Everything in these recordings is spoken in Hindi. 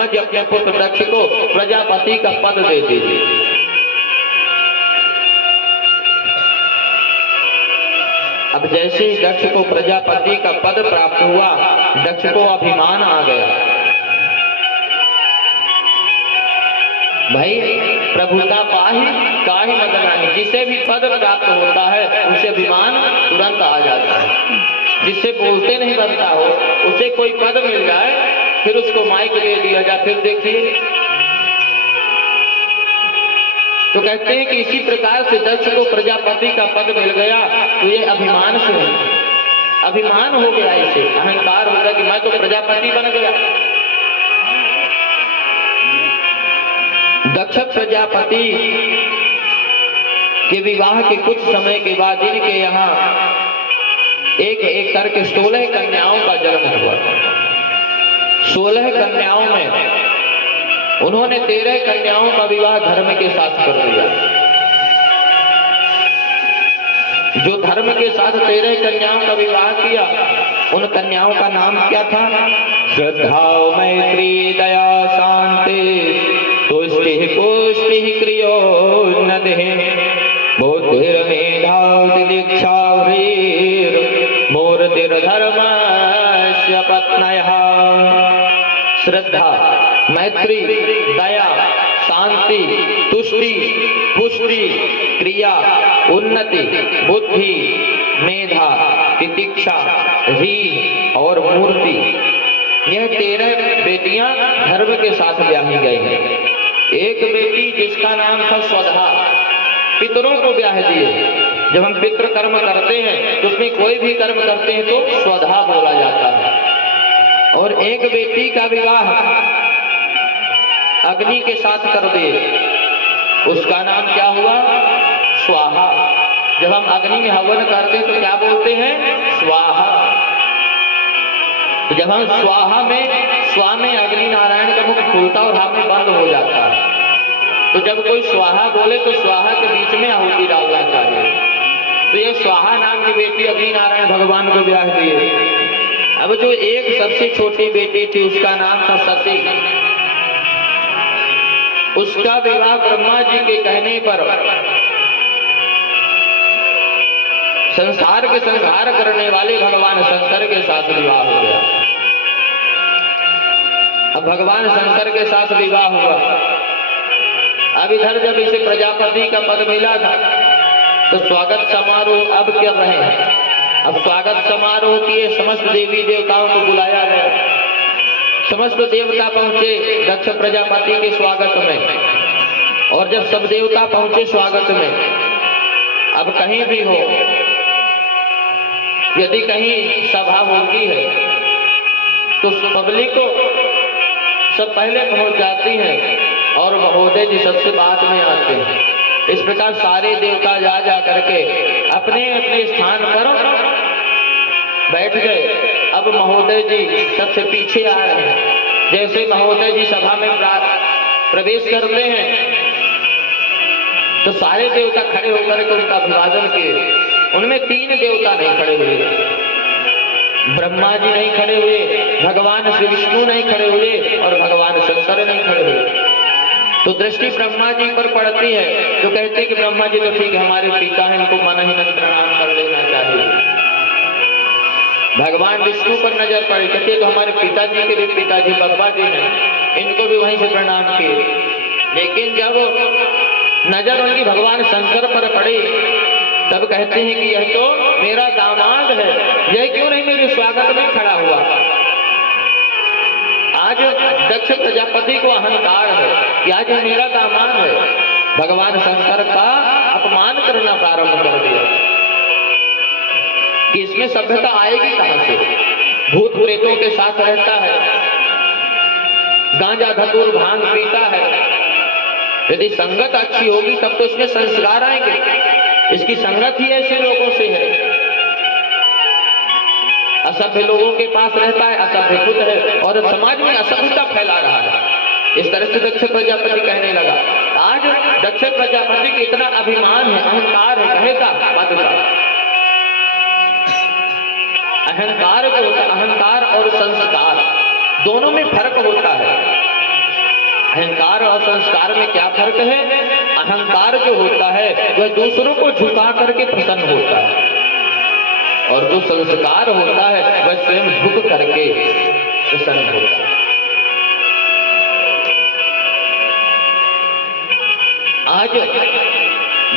ब्रह्मा जी अपने पुत्र दक्ष को प्रजापति का पद दे दीजिए। अब जैसे ही दक्ष को प्रजापति का पद प्राप्त हुआ, दक्ष को अभिमान आ गया। भाई प्रभुता पाही काहि मद नाही, जिसे भी पद प्राप्त होता है उसे अभिमान तुरंत आ जाता है। जिससे बोलते नहीं बनता हो उसे कोई पद मिल जाए फिर उसको माइक दे दिया जाए, फिर देखिए। तो कहते हैं कि इसी प्रकार से दक्ष को प्रजापति का पद मिल गया तो ये अभिमान से हो, अभिमान हो गया, इसे अहंकार हो गया कि मैं तो प्रजापति बन गया। दक्ष प्रजापति के विवाह के कुछ समय के बाद इनके यहाँ एक एक करके 16 कन्याओं का जन्म हुआ। 16 कन्याओं में उन्होंने 13 कन्याओं का विवाह धर्म के साथ कर दिया। जो धर्म के साथ 13 कन्याओं का विवाह किया, उन कन्याओं का नाम क्या था? श्रद्धा, मैत्री, दया, शांति, तुष्टि, पुष्टि, क्रियोन्नतिः, बुद्धिर्मेधा, दीक्षा, मूर्तिर्धर्मस्य पत्न्यः। श्रद्धा, मैत्री, दया, शांति, तुष्टि, पुष्टि, क्रिया, उन्नति, बुद्धि, मेधा, तितिक्षा, हीन और मूर्ति, यह 13 बेटियां धर्म के साथ ब्याही गई हैं। एक बेटी जिसका नाम था स्वधा, पितरों को ब्याह दिए। जब हम पितृ कर्म करते हैं तो उसमें कोई भी कर्म करते हैं तो स्वधा बोला जाता है। और एक बेटी का विवाह अग्नि के साथ कर दिए, उसका नाम क्या हुआ? स्वाहा। जब हम अग्नि में हवन करते हैं तो क्या बोलते हैं? स्वाहा। तो जब हम स्वाहा में, स्वा में अग्नि नारायण का मुख खुलता और हाथ में बंद हो जाता है, तो जब कोई स्वाहा बोले तो स्वाहा के बीच में आहुति डालना चाहिए। तो ये स्वाहा नाम की बेटी अग्नि नारायण भगवान को ब्याह दिए। अब जो एक सबसे छोटी बेटी थी उसका नाम था सती। उसका विवाह ब्रह्मा जी के कहने पर संसार के संहार करने वाले भगवान शंकर के साथ विवाह हो गया। अब भगवान शंकर के साथ विवाह हुआ। अब इधर जब इसे प्रजापति का पद मिला था तो स्वागत समारोह अब कर रहे हैं। अब स्वागत समारोह किए, समस्त देवी देवताओं को बुलाया गया। समस्त देवता पहुंचे दक्ष प्रजापति के स्वागत में। और जब सब देवता पहुंचे स्वागत में, अब कहीं भी हो, यदि कहीं सभा होती है तो पब्लिक को सब पहले पहुंच जाती है और महोदय जी सबसे बाद में आते हैं। इस प्रकार सारे देवता जा जा करके अपने अपने स्थान पर बैठ गए। अब महोदय जी सबसे पीछे आ रहे हैं। जैसे महोदय जी सभा में प्रवेश करते हैं तो सारे देवता खड़े होकर के उनका अभिवादन किए। उनमें 3 देवता नहीं खड़े हुए, ब्रह्मा जी नहीं खड़े हुए, भगवान श्री विष्णु नहीं खड़े हुए और भगवान शंकर नहीं खड़े हुए। तो दृष्टि ब्रह्मा जी पर पड़ती है तो कहते हैं कि ब्रह्मा जी तो ठीक है, हमारे पिता हैं, इनको मन ही मन प्रणाम कर लेना चाहिए। भगवान विष्णु पर नजर पड़ी, कहते तो हमारे पिताजी के भी पिताजी बप्पा जी हैं, इनको भी वहीं से प्रणाम किए। लेकिन जब नजर उनकी भगवान शंकर पर पड़ी तब कहते हैं कि यह तो मेरा दामाद है, यह क्यों नहीं मेरे स्वागत में खड़ा हुआ। आज दक्ष प्रजापति को अहंकार है कि आज यह मेरा दामाद है। भगवान शंकर का अपमान करना प्रारंभ कर दिया कि इसमें सभ्यता आएगी कहां से। भूत प्रेतों के साथ रहता है, गांजा धतूर भांग पीता है। यदि संगत अच्छी होगी तब तो इसमें संस्कार आएंगे। इसकी संगत ही ऐसे लोगों से है। असभ्य लोगों के पास रहता है, असभ्य खुद है और समाज में असभ्यता फैला रहा है। इस तरह से दक्ष प्रजापति कहने लगा। आज दक्ष प्रजापति के इतना अभिमान है, अहंकार है, कहेगा पद का। अहंकार जो होता है, अहंकार और संस्कार दोनों में फर्क होता है। अहंकार और संस्कार में क्या फर्क है? अहंकार जो होता है वह दूसरों को झुका करके प्रसन्न होता है, और जो संस्कार होता है वह स्वयं झुक करके प्रसन्न होता है। आज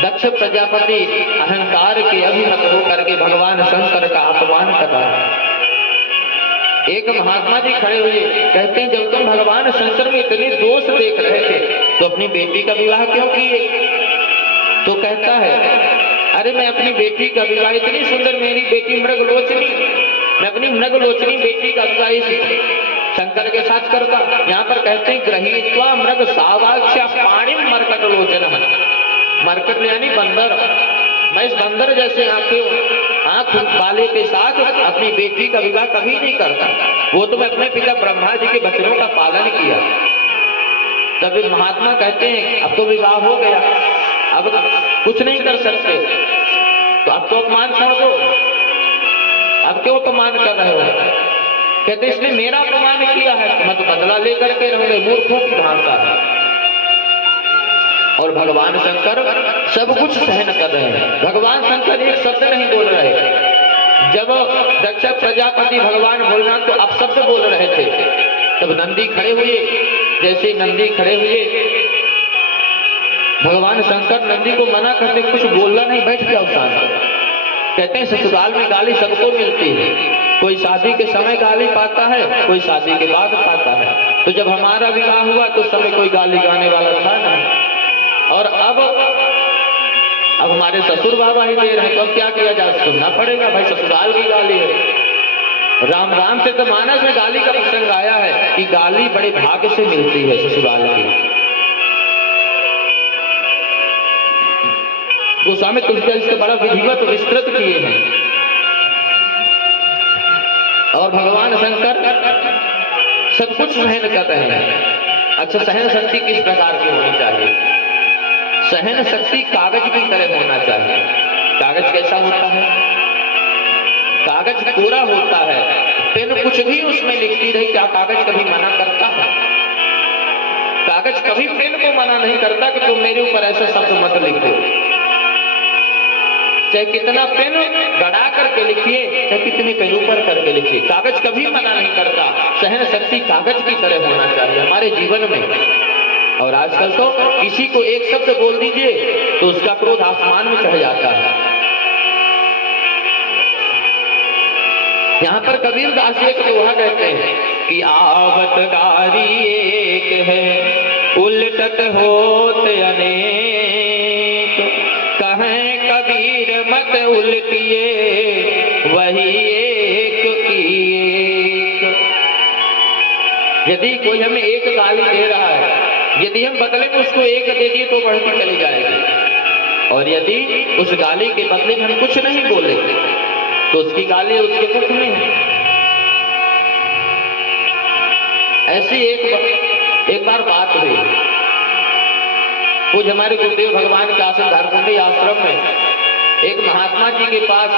दक्ष प्रजापति अहंकार के अभिमत होकर के भगवान शंकर का अपमान कर रहा है। एक महात्मा जी खड़े हुए कहते हैं, जब तुम भगवान शंकर में इतने दोष देख रहे थे तो अपनी बेटी का विवाह क्यों किए? तो कहता है, अरे मैं अपनी बेटी का विवाह, इतनी सुंदर मेरी बेटी मृगलोचनी, मैं अपनी मृगलोचनी बेटी का विवाह शंकर के साथ करता। यहाँ पर कहते हैं, गृहीत्वा मृग सावाक्ष्या पाणिम मरकट लोचन। मरकट यानी बंदर। मैं इस बंदर जैसे आंख वाले के साथ अपनी बेटी का विवाह कभी नहीं करता। वो तो मैं अपने पिता ब्रह्मा जी के वचनों का पालन किया। तब महात्मा कहते हैं, अब तो विवाह हो गया, अब कुछ नहीं कर सकते, तो अब तो अपमान छोड़ दो, अब क्यों अपमान कर रहे हो? कहते इसने मेरा अपमान किया है, मत बदला लेकर के रहोगे, मूर्खों की भाषा है। और भगवान शंकर सब कुछ सहन कर रहे हैं। भगवान शंकर एक शब्द नहीं बोल रहे। जब दक्ष प्रजापति भगवान भोलेनाथ को अपशब्द बोल रहे थे, तब नंदी खड़े हुए। जैसे नंदी खड़े हुए, भगवान शंकर नंदी को मना करते, कुछ बोलना नहीं, बैठ गया उस शांत। कहते हैं ससुराल में गाली सबको मिलती है, कोई शादी के समय गाली पाता है, कोई शादी के बाद पाता है। तो जब हमारा विवाह हुआ तो समय कोई गाली गाने वाला था नहीं, और अब हमारे ससुर बाबा ही दे रहे हैं, तो अब क्या किया जाए? सुनना पड़ेगा भाई, ससुराल की गाली है। राम राम से तो मानस में गाली का प्रसंग आया है कि गाली बड़े भाग्य से मिलती है ससुराल की। गोस्वामी तुलसीदास इसके बड़ा विधिवत विस्तृत किए हैं। और भगवान शंकर सब कुछ सहन कर रहे हैं। अच्छा, सहन शक्ति किस प्रकार की होनी चाहिए? सहन शक्ति कागज की तरह होना चाहिए। कागज कैसा होता है? कागज कोरा होता है, पेन कुछ भी उसमें लिखती रही, क्या कागज कभी मना करता है? कागज कभी पेन को मना नहीं करता कि तुम मेरे ऊपर ऐसा शब्द मत लिखो। चाहे कितना पेन गड़ा करके लिखिए, चाहे कितनी पेन ऊपर करके लिखिए, कागज कभी मना नहीं करता। सहन शक्ति कागज की तरह होना चाहिए हमारे जीवन में। और आजकल तो किसी को एक शब्द बोल दीजिए तो उसका क्रोध आसमान में चढ़ जाता है। यहाँ पर कबीर दास जी एक दोहा कहते हैं कि आवत गारी एक है, उलटत होत अनेक, कहें कबीर मत उल्टिए, वही एक की एक। यदि कोई हमें एक गाली दे रहा है, यदि हम बदले में उसको एक दे दिए तो बढ़ती चली जाएगी, और यदि उस गाली के बदले में हम कुछ नहीं बोले तो उसकी गाली उसके मुख में है। ऐसी एक बार बात हुई। कुछ हमारे गुरुदेव भगवान के आश्रम झारखंडी आश्रम में एक महात्मा जी के पास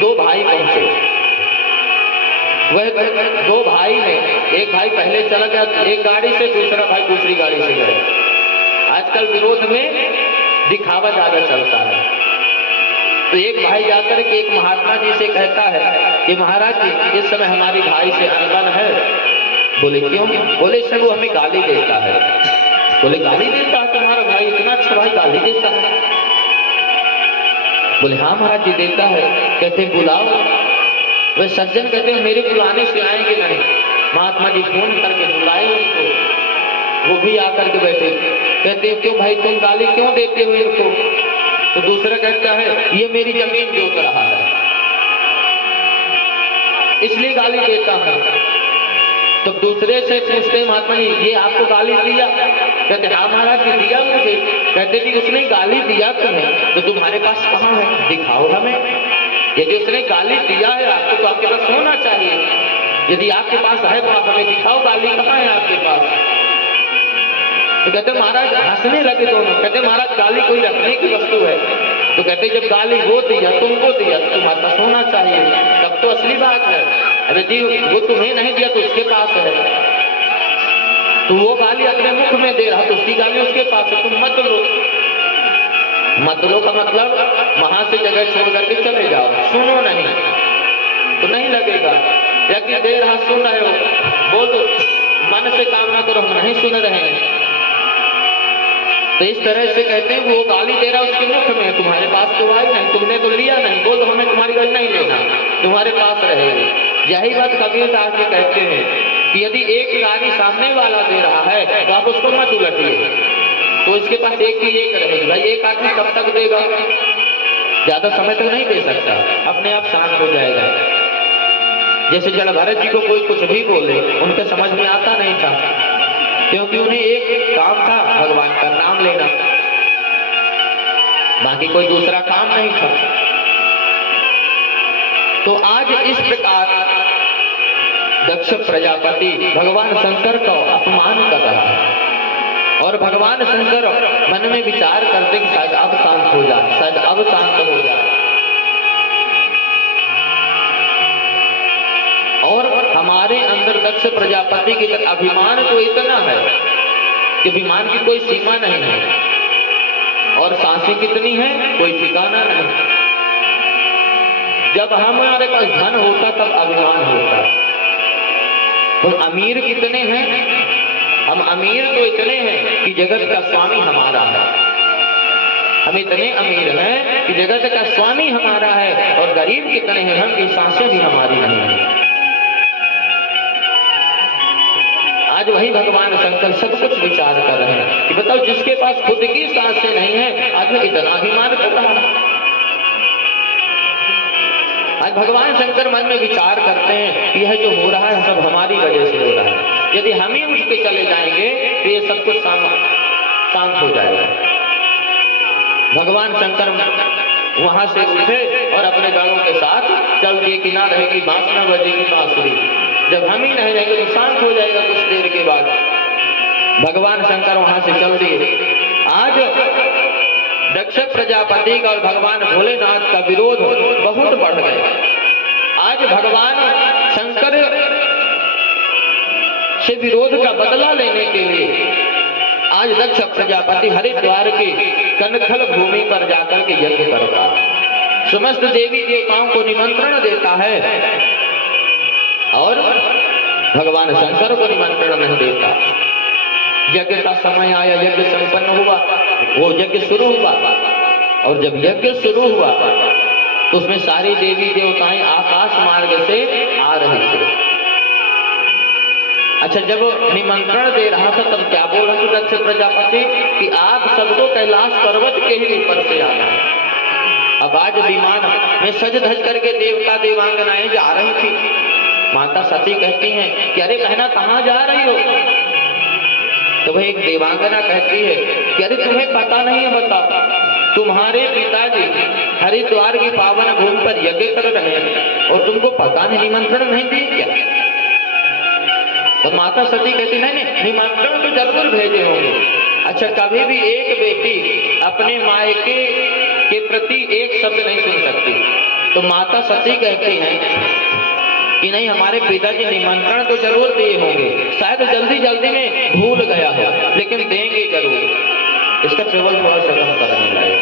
दो भाई पहुंचे। वह दो भाई ने, एक भाई पहले चला गया एक गाड़ी से, दूसरा भाई दूसरी गाड़ी से गए। आजकल विरोध में दिखावा ज्यादा चलता है। तो एक भाई जाकर के एक महात्मा जी से कहता है कि महाराज जी, इस समय हमारी भाई से अनबन है। बोले क्यों? बोले सर वो हमें गाली देता है। बोले गाली देता है? तुम्हारा भाई इतना अच्छा भाई गाली देता है? बोले हाँ महाराज जी देता है। कहते बुलाओ। वह सज्जन कहते हैं मेरे बुलाने से आएंगे नहीं। महात्मा जी फोन करके बुलाए उनको, वो भी आकर के बैठे। कहते क्यों भाई तुम गाली क्यों देते हो इनको? तो दूसरा कहता है ये मेरी जमीन जोत रहा है इसलिए गाली देता हूं। तो दूसरे से पूछते महात्मा जी ये आपको गाली दिया? कहते हाँ महाराज जी दिया मुझे। कहते जी उसने गाली दिया तुम्हें तो तुम्हारे पास कहाँ है? दिखाओ हमें। यदि उसने गाली दिया है आपको तो आपके पास होना चाहिए। यदि आपके पास है तो आप हमें दिखाओ गाली कहाँ है आपके पास। तो कहते महाराज हंसने लगे दोनों। कहते महाराज गाली कोई रखने की वस्तु है? तो कहते जब गाली वो दिया तुमको दिया तो तुम्हारे पास होना चाहिए, तब तो असली बात है। अरे जी वो तुम्हें नहीं दिया तो उसके पास है। तो वो गाली अपने मुख में दे रहा, तो उसकी गाली उसके पास है, तुम मत लो। मत लो का मतलब वहां से जगह छोड़ करके चले जाओ, सुनो नहीं तो नहीं लगेगा। या कि दे रहा सुन रहे हो, बोल दो मन से काम ना करो, हम नहीं सुन रहे हैं। तो इस तरह से कहते हैं वो गाली दे रहा उसके मुख में, तुम्हारे पास तो आई नहीं, तुमने तो लिया नहीं, बोल दो हमें तुम्हारी गाली नहीं लेना, तुम्हारे पास रहेगी। यही बात कबीरदास जी कहते हैं कि यदि एक गाली सामने वाला दे रहा है तो आप उसको मत उलटिए, तो इसके पास एक ही एक रहेगी। भाई एक आदमी कब तक देगा, ज्यादा समय तक नहीं दे सकता, अपने आप शांत हो जाएगा। जैसे जड़ भरत जी को कोई कुछ भी बोले उनके समझ में आता नहीं था, क्योंकि उन्हें एक काम था भगवान का नाम लेना, बाकी कोई दूसरा काम नहीं था। तो आज इस प्रकार दक्ष प्रजापति भगवान शंकर का अपमान कर रहा है, और भगवान शंकर मन में विचार करते कि शायद अब शांत हो जाए, शायद अब शांत हो जाए। और हमारे अंदर दक्ष प्रजापति की अभिमान तो इतना है कि अभिमान की कोई सीमा नहीं है, और सांसें कितनी है कोई ठिकाना नहीं। जब हमारे पास धन होता तब अभिमान होता है। तो अमीर कितने हैं, हम अमीर तो इतने हैं कि जगत का स्वामी हमारा है, हम इतने अमीर हैं कि जगत का स्वामी हमारा है। और गरीब कितने हैं हम कि सांसें भी हमारी नहीं है। आज वही भगवान शंकर सब कुछ विचार कर रहे हैं कि बताओ जिसके पास खुद की सांसें नहीं है आज में इतना अभिमान कर रहा है। आज भगवान शंकर मन में विचार करते हैं कि यह जो हो रहा है सब हमारी वजह से हो रहा है, यदि हम ही उठ के चले जाएंगे तो ये सब कुछ शांत हो जाएगा। भगवान शंकर वहां से उठे और अपने गणों के साथ चल दिए कि ना रहेगी बांस ना बजेगी बांसुरी, जब हम ही नहीं रहेंगे तो शांत हो जाएगा। कुछ देर के बाद भगवान शंकर वहां से चल दिए। आज दक्ष प्रजापति का और भगवान भोलेनाथ का विरोध बहुत बढ़ गया। आज भगवान शंकर से विरोध का बदला लेने के लिए आज दक्ष प्रजापति हरिद्वार की कनखल भूमि पर जाकर के यज्ञ करता है, समस्त देवी देवताओं को निमंत्रण देता है और भगवान शंकर को निमंत्रण नहीं देता। यज्ञ का समय आया, यज्ञ संपन्न हुआ, वो यज्ञ शुरू हुआ, और जब यज्ञ शुरू हुआ तो उसमें सारी देवी देवताएं आकाश मार्ग से आ रहे थे। अच्छा, जब निमंत्रण दे रहा था तब क्या बोल रहे थे दक्ष प्रजापति कि आप सबको कैलाश पर्वत के ही ऊपर से आना है। अब आज विमान में सज धज करके देवता देवांगनाएं जा रही थी। माता सती कहती हैं कि अरे बहना कहाँ जा रही हो? तो वह एक देवांगना कहती है कि अरे तुम्हें पता नहीं है, बताओ तुम्हारे पिताजी हरिद्वार की पावन भूमि पर यज्ञ कर रहे हैं और तुमको पता नहीं, निमंत्रण नहीं दिए क्या? तो माता सती कहती नहीं निमंत्रण तो जरूर भेजे होंगे। अच्छा, कभी भी एक बेटी अपने मायके के प्रति एक शब्द नहीं सुन सकती, तो माता सती कहती हैं कि नहीं, हमारे पिताजी निमंत्रण तो जरूर दिए होंगे, शायद जल्दी जल्दी में भूल गया हो, लेकिन देंगे जरूर। इसका प्रबल थोड़ा सा करने लायक,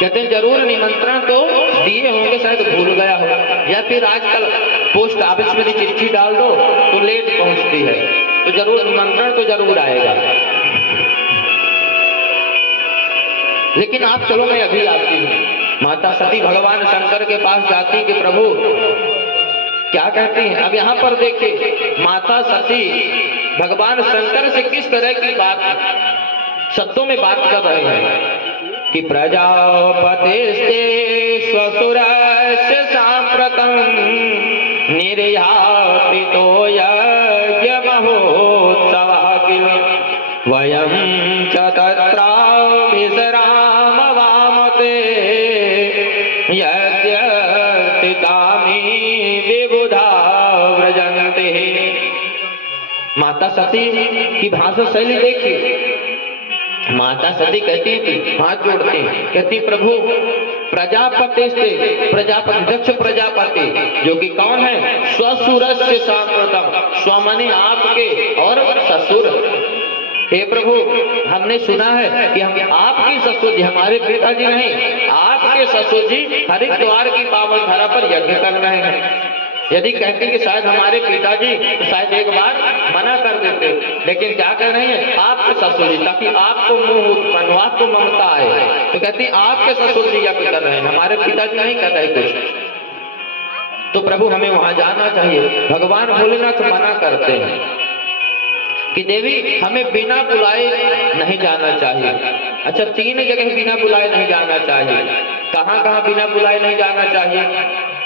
कहते हैं जरूर निमंत्रण तो दिए होंगे, शायद भूल गया हो, या फिर आजकल पोस्ट ऑफिस में चिट्ठी डाल दो तो लेट पहुंचती है, तो जरूर निमंत्रण तो जरूर आएगा। लेकिन आप चलो मैं अभी आती हूँ। माता सती भगवान शंकर के पास जाती कि प्रभु क्या कहती हैं। अब यहाँ पर देखिए माता सती भगवान शंकर से किस तरह की बात शब्दों में बात कर रहे हैं कि प्रजापतिस्ते स्वसुरस्य सांप्रतं निर्यापितो यज्ञ महोत्सवः किल वयं च तत्र विश्रामवामते यद्यतितामि विबुधा व्रजन्ते। माता सती की भाषा शैली देखिए। माता सती कहती थी, हाथ जोड़ती कहती प्रभु प्रजापति से प्रजापति दक्ष प्रजापति जो कि कौन है, स्वसुरस्य सांप्रतम, स्वमने आपके और ससुर। हे प्रभु, हमने सुना है कि हम आपके ससुर जी, हमारे पिताजी नहीं, आपके ससुर जी हरिद्वार की पावन धरा पर यज्ञ कर रहे हैं। यदि कहते कि शायद हमारे पिताजी, तो शायद एक बार मना कर देते, लेकिन क्या कर रहे हैं, आपके ससुर जी, ताकि आपको मोह उत्पन्न, आपको ममता आए, तो कहते हैं आपके ससुर जी यज्ञ कर रहे हैं, हमारे पिताजी नहीं कर रहे कुछ। तो प्रभु हमें वहां जाना चाहिए। भगवान भोलेनाथ मना करते हैं कि देवी हमें बिना बुलाए नहीं जाना चाहिए। अच्छा, 3 जगह बिना बुलाए नहीं जाना चाहिए। कहाँ कहाँ बिना बुलाए नहीं जाना चाहिए?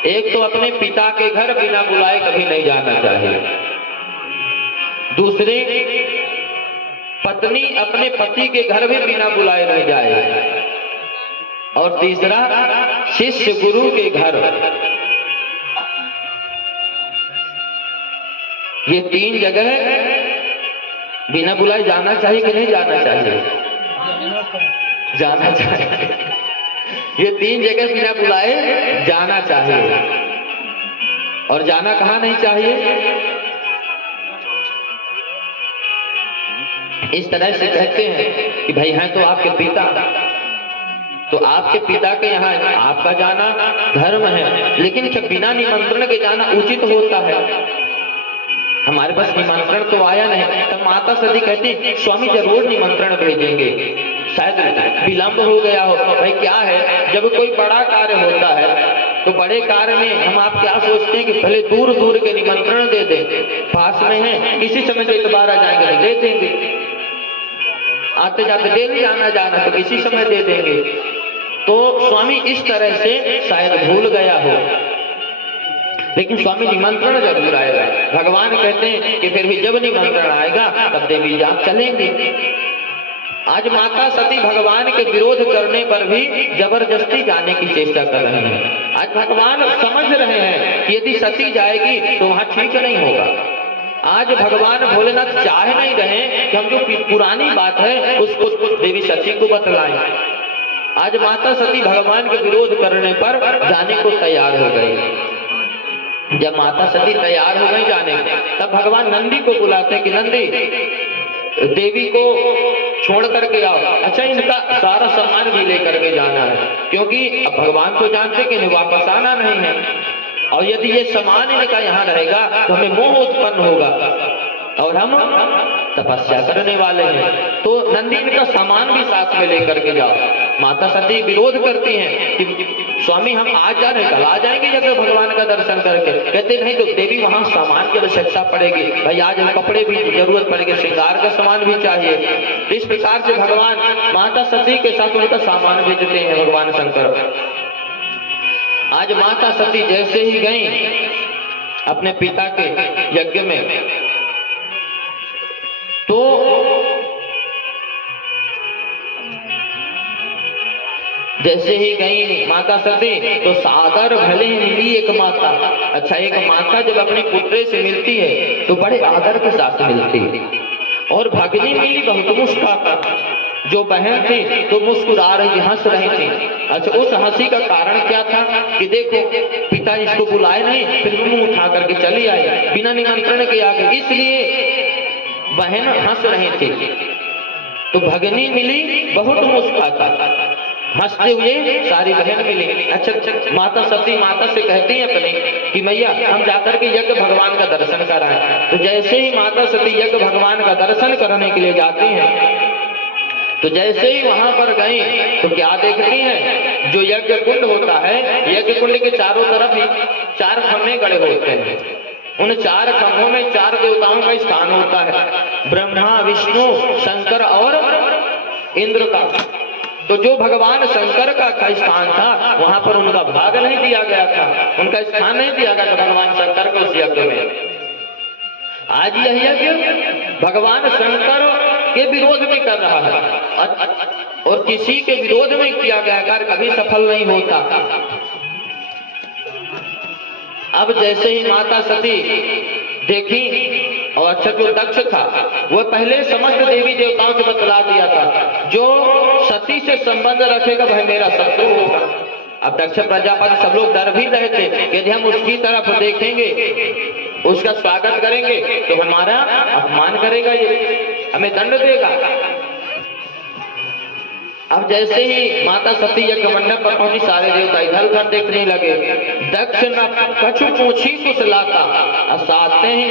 एक तो अपने पिता के घर बिना बुलाए कभी नहीं जाना चाहिए। दूसरे, पत्नी अपने पति के घर भी बिना बुलाए नहीं जाए। और तीसरा, शिष्य गुरु के घर। ये 3 जगह बिना बुलाए जाना चाहिए कि नहीं जाना चाहिए? जाना चाहिए। ये 3 जगह बिना बुलाए जाना चाहिए। और जाना कहाँ नहीं चाहिए? इस तरह से कहते हैं कि भाई हैं तो आपके पिता, तो आपके पिता के यहाँ आपका जाना धर्म है, लेकिन क्या बिना निमंत्रण के जाना उचित होता है? हमारे पास निमंत्रण तो आया नहीं। तब माता सती कहती स्वामी जरूर निमंत्रण भेजेंगे, शायद विलंब हो गया हो। भाई क्या है, जब कोई बड़ा कार्य होता है तो बड़े कार्य में हम आप क्या सोचते हैं कि पहले दूर दूर के निमंत्रण दे दें, पास में है किसी समय से इतबार आ जाएंगे तो दे देंगे, आते जाते डेली आना जाना तो किसी समय दे देंगे। तो स्वामी इस तरह से शायद भूल गया हो, लेकिन स्वामी निमंत्रण जरूर आएगा। भगवान कहते हैं कि फिर भी जब निमंत्रण आएगा तब देवी आप चलेंगे। आज माता सती भगवान के विरोध करने पर भी जबरदस्ती जाने की चेष्टा कर रहे हैं। आज भगवान समझ रहे हैं कि यदि सती जाएगी तो वहां ठीक नहीं होगा। आज भगवान भोलेनाथ चाह नहीं रहे कि हम जो पुरानी बात है उसको देवी सती को बतलाएं। आज माता सती भगवान के विरोध करने पर जाने को तैयार हो गई। जब माता सती तैयार हो गई जाने, तब भगवान नंदी को बुलाते कि नंदी देवी को छोड़ करके आओ। अच्छा, इनका सारा सामान भी लेकर के जाना है, क्योंकि अब भगवान तो जानते कि वापस आना नहीं है, और यदि ये सामान इनका यहाँ रहेगा तो हमें मोह उत्पन्न होगा और हम तपस्या करने वाले हैं। तो नंदी इनका सामान भी साथ में लेकर के जाओ। माता सती विरोध करती हैं कि स्वामी हम आज जा रहे, कल आ जाएंगे जब भगवान का दर्शन करके। कहते नहीं, तो देवी वहां सामान की आवश्यकता पड़ेगी, भाई आज कपड़े भी जरूरत पड़ेगी, श्रृंगार का सामान भी चाहिए। इस प्रकार से भगवान माता सती के साथ उनका सामान भेजते हैं भगवान शंकर। आज माता सती जैसे ही गई अपने पिता के यज्ञ में, तो जैसे ही गई माता सती तो सादर भले ही मिली एक माता। अच्छा, एक माता जब अपने पुत्र से मिलती है तो बड़े आदर के साथ मिलती है। और भगिनी मिली बहुत मुस्कुराता, जो बहन थी तो मुस्कुरा रही, हंस रही थी। अच्छा, उस हंसी का कारण क्या था कि देखो पिता इसको बुलाए नहीं, फिर मुंह उठा करके चली आई बिना निमंत्रण के आगे, इसलिए बहन हंस रही थी। तो भगिनी मिली बहुत मुस्कुराता, हंसते हुए सारी बहन मिली। अच्छा, माता सती माता से कहती है अपनी कि मैया हम जाकर के यज्ञ भगवान का दर्शन कराएं। तो जैसे ही माता सती यज्ञ भगवान का दर्शन करने के लिए जाती हैं, तो जैसे ही वहां पर गई तो क्या देखती हैं, जो यज्ञ कुंड होता है, यज्ञ कुंड के चारों तरफ ही 4 खम्भे गड़े होते हैं। उन 4 खम्भों में 4 देवताओं का स्थान होता है, ब्रह्मा, विष्णु, शंकर और इंद्र का। तो जो भगवान शंकर का स्थान था वहां पर उनका भाग नहीं दिया गया था, उनका स्थान नहीं दिया गया था भगवान शंकर को उस यज्ञ में। आज यह यज्ञ भगवान शंकर के विरोध में कर रहा है, और किसी के विरोध में किया गया कार्य कभी सफल नहीं होता। अब जैसे ही माता सती देखी, और अच्छा जो दक्ष था वह पहले समस्त देवी देवताओं से बतला दिया था, जो सती से संबंध रखेगा वह मेरा शत्रु होगा। अब दक्ष प्रजापति सब लोग डर भी रहे थे कि यदि हम उसकी तरफ देखेंगे, उसका स्वागत करेंगे तो हमारा अपमान करेगा, ये हमें दंड देगा। अब जैसे ही माता सती यज्ञ मंडप पर पहुंची, सारे देवता इधर उधर देखने लगे। दक्ष न कछु पूछी कुछ लाता, असाते ही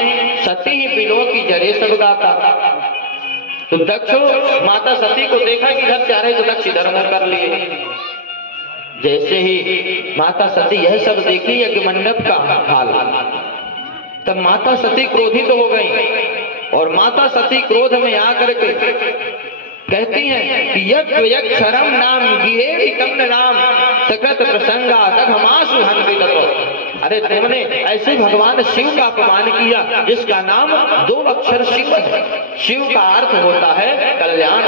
सती ही बिलो की जरे सब गाता। तो दक्ष माता सती को देखा कि इधर से आ रहे, तो दक्ष इधर उधर कर लिए। जैसे ही माता सती यह सब देखी यज्ञ मंडप का हाल, तब माता सती क्रोधित हो गई और माता सती क्रोध में आकर के कहती हैं कि यज्ञक्षरम नाम गिरे कम्न नाम सकृत प्रसंगा दघमासु हन्वित। अरे तुमने ऐसे भगवान शिव का अपमान किया जिसका नाम 2 अक्षर शिव है। शिव का अर्थ होता है कल्याण।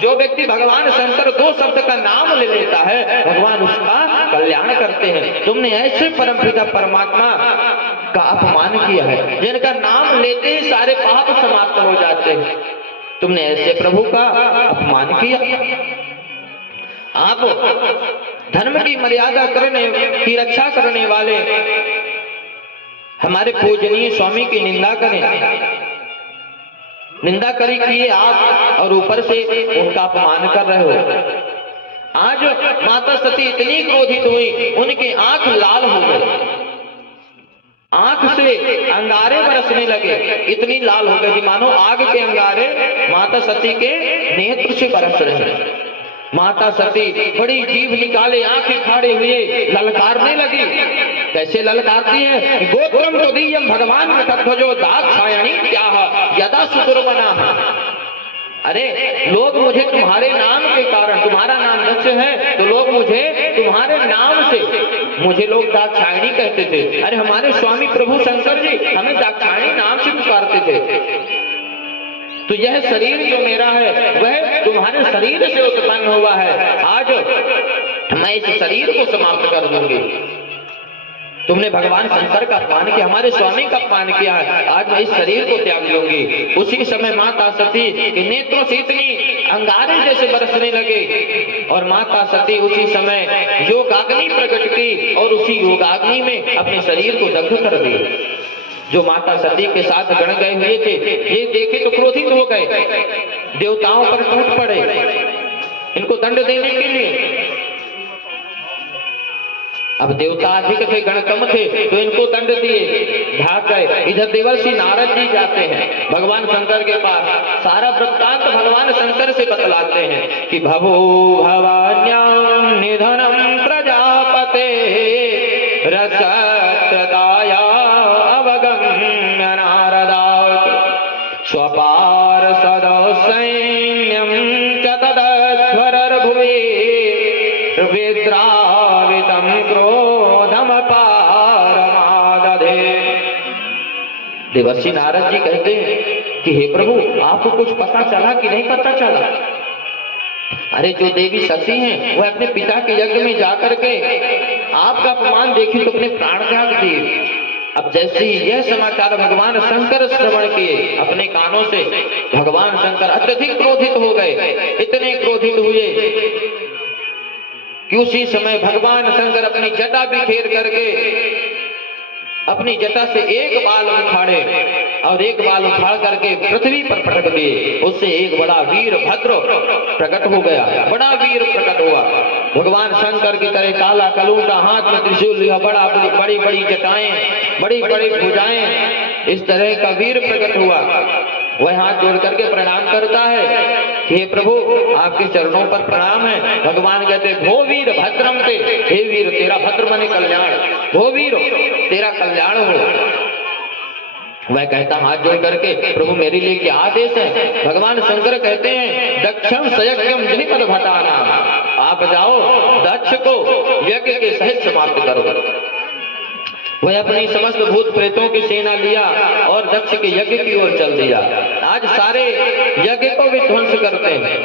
जो व्यक्ति भगवान शंकर 2 शब्द का नाम ले लेता है, भगवान उसका कल्याण करते हैं। तुमने ऐसे परमपिता परमात्मा का अपमान किया है जिनका नाम लेते ही सारे पाप समाप्त हो जाते हैं। तुमने ऐसे प्रभु का अपमान किया। आप धर्म की मर्यादा करने की रक्षा करने वाले हमारे पूजनीय स्वामी की निंदा करें, निंदा करी किए आप और ऊपर से उनका अपमान कर रहे हो। आज माता सती इतनी क्रोधित हुई, उनकी आंख लाल हो गई, आंख से अंगारे बरसने लगे, इतनी लाल हो गई मानो आग के अंगारे माता सती के नेत्र से बरस रहे हैं। माता सती बड़ी जीभ निकाले आंखें फाड़े हुए ललकारने लगी। कैसे ललकारती है? गोत्रम तो दीयम भगवान तत्वजो दाक्षायणी त्याह यदा सुदुर्मना। अरे लोग मुझे तुम्हारे नाम के कारण, तुम्हारा नाम दक्ष है तो लोग मुझे तुम्हारे नाम से, मुझे लोग दाक्षायणी कहते थे। अरे हमारे स्वामी प्रभु शंकर जी हमें दाक्षायणी नाम से पुकारते थे। तो यह शरीर जो मेरा है वह तुम्हारे शरीर से उत्पन्न हुआ है। आज मैं इस शरीर को समाप्त कर दूंगी। तुमने भगवान शंकर का अपमान किया, हमारे स्वामी का अपमान किया है, आज मैं इस शरीर को त्याग लूंगी। उसी समय माता सती के नेत्रों से इतनी अंगारे जैसे बरसने लगे और माता सती उसी समय योगाग्नि प्रकट की और उसी योगाग्नि में अपने शरीर को दग्ध कर दी। जो माता सती के साथ गण गए हुए थे ये देखे तो क्रोधित हो गए, देवताओं पर टूट पड़े इनको दंड देने के लिए। अब देवता अधिक थे, गण कम थे, तो इनको दंड दिए, भाग गए। इधर देवर्षि नारद जी जाते हैं भगवान शंकर के पास, सारा वृत्तांत भगवान शंकर से बतलाते हैं कि भवो भवान्याम निधनम प्रजापते रसत्रदाया अवगम्य नारदात् स्वपार सदसैन्यं च तदध्वरर्भुवि विद्रावितं क्रोधम पारमादधे। देवर्षि नारद जी कहते हैं कि हे प्रभु आपको कुछ पता चला कि नहीं पता चला? अरे जो देवी सती हैं वह अपने पिता के यज्ञ में जाकर के आपका अपमान देखी तो अपने प्राण त्याग दिए। अब जैसे ही यह समाचार भगवान शंकर श्रवण किए अपने कानों से, भगवान शंकर अत्यधिक क्रोधित हो गए। इतने क्रोधित हुए कि उसी समय भगवान शंकर अपनी जटा बिखेर करके अपनी जटा से एक बाल उखाड़े और एक बाल उखाड़ करके पृथ्वी पर पटक दिए। उससे एक बड़ा वीर भद्र प्रकट हो गया, बड़ा वीर प्रकट हुआ। भगवान शंकर की तरह काला कलूटा, हाथ में त्रिशूल लिया, बड़ी बड़ी जटाएं, बड़ी बड़ी भुजाएं, इस तरह का वीर प्रकट हुआ। वह हाथ जोड़ करके प्रणाम करता है, हे प्रभु आपके चरणों पर प्रणाम है। भगवान कहते भो वीर भद्रम ते, हे वीर तेरा भद्र माने कल्याण, भो वीर तेरा कल्याण हो। वह कहता हाथ जोड़ करके प्रभु मेरे लिए क्या आदेश है? भगवान शंकर कहते हैं दक्षम सयज्ञम जहि मद भटाना, आप जाओ दक्ष को यज्ञ के सहित समाप्त करो। वह अपनी समस्त भूत प्रेतों की सेना लिया और दक्ष के यज्ञ की ओर चल दिया। आज सारे यज्ञ को विध्वंस करते हैं,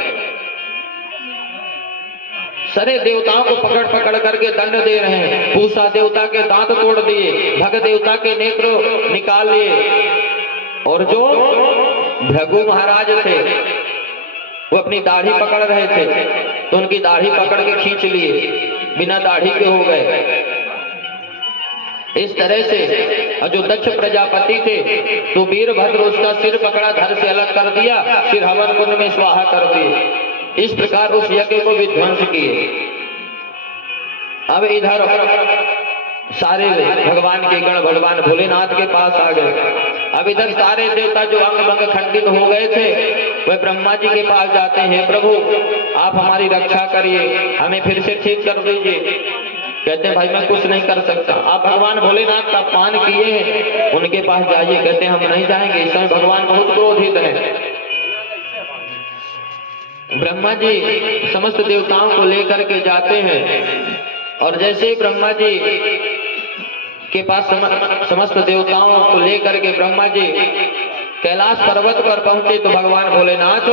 सारे देवताओं को पकड़ पकड़ करके दंड दे रहे हैं। पूषा देवता के दांत तोड़ दिए, भग देवता के नेत्र निकाल लिए और जो भृगु महाराज थे वो अपनी दाढ़ी पकड़ रहे थे तो उनकी दाढ़ी पकड़ के खींच लिए। बिना दाढ़ी के हो गए। इस तरह से जो दक्ष प्रजापति थे तो वीरभद्र उसका सिर पकड़ा, धड़ से अलग कर दिया, फिर हवन कुंड में स्वाहा कर दिए। इस प्रकार उस यज्ञ को विध्वंस किए। अब इधर सारे भगवान के गण भगवान भोलेनाथ के पास आ गए। अब इधर सारे देवता जो अंग भंग खंडित हो गए थे वह ब्रह्मा जी के पास जाते हैं, प्रभु आप हमारी रक्षा करिए, हमें फिर से ठीक कर दीजिए। कहते हैं भाई मैं कुछ नहीं कर सकता, आप भगवान भोलेनाथ का अपमान किए हैं, उनके पास जाइए। कहते हैं हम नहीं जाएंगे, इस समय भगवान बहुत क्रोधित हैं। ब्रह्मा जी समस्त देवताओं को लेकर के जाते हैं और जैसे ही ब्रह्मा जी के पास समस्त देवताओं को लेकर के ब्रह्मा जी कैलाश पर्वत पर पहुंचे तो भगवान भोलेनाथ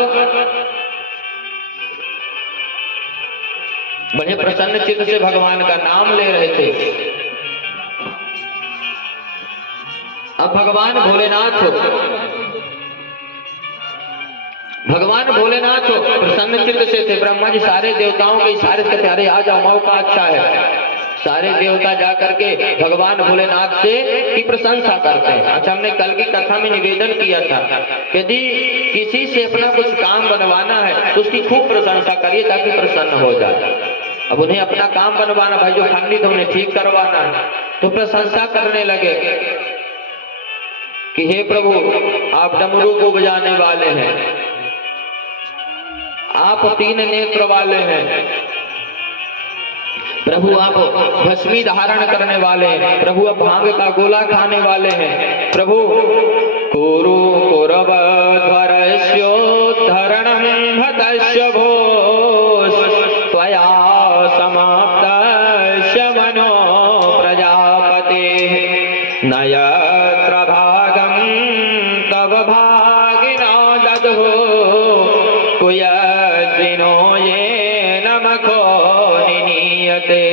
बड़े प्रसन्न चित्त से भगवान का नाम ले रहे थे। अब भगवान भोलेनाथ प्रसन्न चित्त से थे। ब्रह्मा जी सारे देवताओं के इशारे से अरे आ जाओ, मौका अच्छा है। सारे देवता जाकर के भगवान भोलेनाथ से की प्रशंसा करते हैं। अच्छा, हमने कल की कथा में निवेदन किया था यदि किसी से अपना कुछ काम बनवाना है तो उसकी खूब प्रशंसा करिए ताकि प्रसन्न हो जाए। अब उन्हें अपना काम बनवाना, भाई जो खंडित उन्हें ठीक करवाना है, तो प्रशंसा करने लगे कि हे प्रभु आप डमरू को बजाने वाले हैं, आप 3 नेत्र वाले हैं, प्रभु आप भस्मी धारण करने वाले हैं, प्रभु आप भांग का गोला खाने वाले हैं, प्रभु कुरु कुरव ध्वरस्योद्धरणं हतस्य भोस् त्वया समाप्तस्य मनो प्रजापते न यत्र भागं तव भागिनो ददुः कुयद्विनो येन मखो निनीयते।